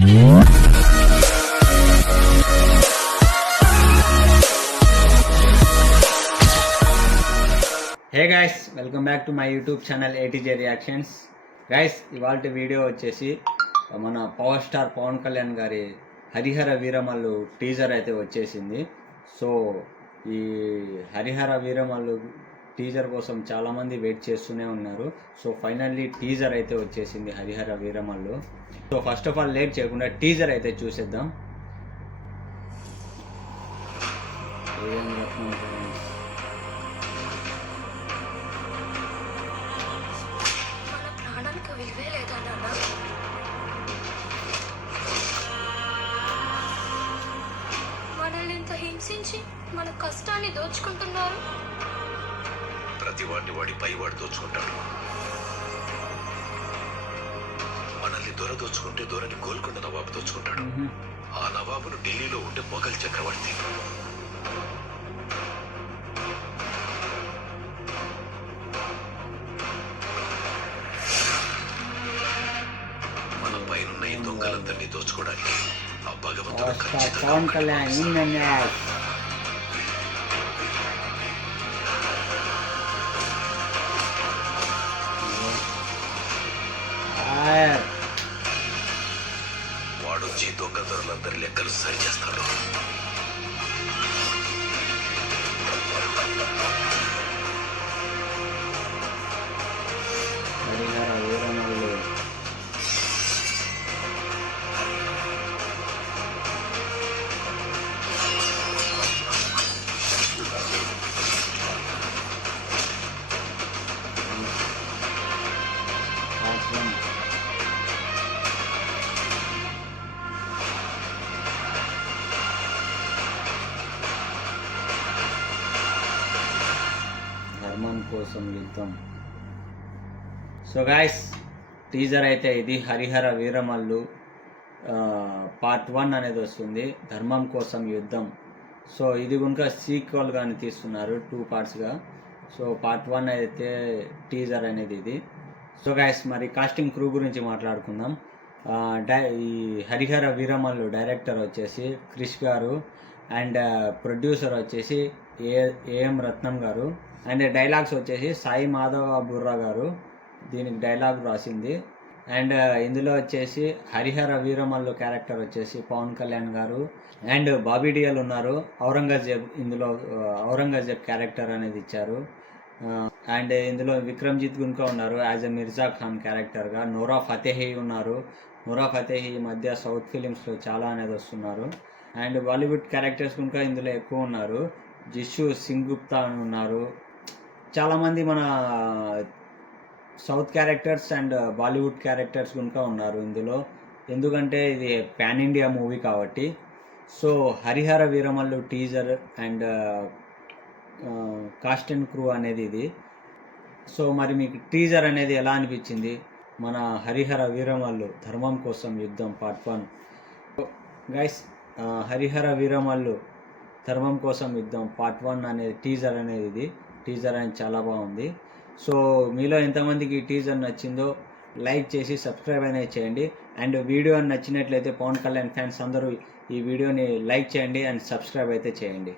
Hey guys, welcome back to my YouTube channel ATJ reactions. Guys, ఇవాళ video వచ్చేసి మన power star Pawan Kalyan గారి Harihara Veeramallu teaser అయితే వచ్చేసింది. సో ఈ హరిహర వీరమల్లు టీజర్ కోసం చాలామంది వెయిట్ చేస్తూనే ఉన్నారు. సో ఫైనల్లీ టీజర్ అయితే వచ్చేసింది Harihara Veeramallu. So first of all late చేయకుండా టీజర్ అయితే చూసేద్దాం. మనల్ని ఇంత హింసించి మన కష్టాన్ని దోచుకుంటున్నారు. ప్రతి వాడిని వాడి పై వాడు దోచుకుంటాడు. మనల్ని దొర దోచుకుంటే దొరని గోల్కొండ నవాబు దోచుకుంటాడు. ఆ నవాబును ఢిల్లీలో ఉంటే మొఘల్ చక్రవర్తి. మన పైన ఈ దొంగలందరినీ దోచుకోవడానికి ఆ భగవంతుడు ఖచ్చితంగా వాడొచ్చి దొంగ దొరలందరి లెక్కలు సరి చేస్తాడు. ధర్మం కోసం యుద్ధం. సో గాయస్, టీజర్ అయితే ఇది హరిహర వీరమల్లు పార్ట్ 1 అనేది వస్తుంది, ధర్మం కోసం యుద్ధం. సో ఇది కనుక సీక్వల్గాని తీస్తున్నారు 2 పార్ట్స్గా. సో పార్ట్ 1 అయితే టీజర్ అనేది ఇది. సో గాయస్, మరి కాస్టింగ్ క్రూ గురించి మాట్లాడుకుందాం. ఈ హరిహర వీరమల్లు డైరెక్టర్ వచ్చేసి క్రిష్ గారు, అండ్ ప్రొడ్యూసర్ వచ్చేసి ఏఎం రత్నం గారు, అండ్ డైలాగ్స్ వచ్చేసి సాయి మాధవ బుర్రా గారు దీనికి డైలాగ్ రాసింది. అండ్ ఇందులో వచ్చేసి హరిహర వీరమల్లు క్యారెక్టర్ వచ్చేసి పవన్ కళ్యాణ్ గారు, అండ్ బాబీ డియల్ ఉన్నారు. ఔరంగజేబ్, ఇందులో ఔరంగజేబ్ క్యారెక్టర్ అనేది ఇచ్చారు. అండ్ ఇందులో విక్రమ్జిత్ గున్కా ఉన్నారు యాజ్ ఎ మిర్జా ఖాన్ క్యారెక్టర్గా. నోరా ఫతేహి ఉన్నారు. నోరా ఫతేహి ఈ మధ్య సౌత్ ఫిలిమ్స్లో చాలా అనేది వస్తున్నారు. అండ్ బాలీవుడ్ క్యారెక్టర్స్ గున్కా ఇందులో ఎక్కువ ఉన్నారు. జిషు సింగ్ గుప్తా అని ఉన్నారు. చాలామంది మన south characters and Bollywood characters కనుక ఉన్నారు ఇందులో, ఎందుకంటే ఇది పాన్ ఇండియా మూవీ కాబట్టి. So Harihara Veeramallu teaser and cost and crew అనేది ఇది. సో మరి మీకు టీజర్ అనేది ఎలా అనిపించింది? మన హరిహర వీరమల్లు ధర్మం కోసం యుద్ధం పార్ట్ 1. గైస్, హరిహర వీరమల్లు ధర్మం కోసం యుద్ధం పార్ట్ 1 అనేది టీజర్ అనేది ఇది. టీజర్ అనేది చాలా బాగుంది. సో మీలో ఎంతమందికి ఈ టీజర్ నచ్చిందో లైక్ చేసి సబ్స్క్రైబ్ అనేది చేయండి. అండ్ వీడియో నచ్చినట్లయితే పవన్ కళ్యాణ్ ఫ్యాన్స్ అందరూ ఈ వీడియోని లైక్ చేయండి అండ్ సబ్స్క్రైబ్ అయితే చేయండి.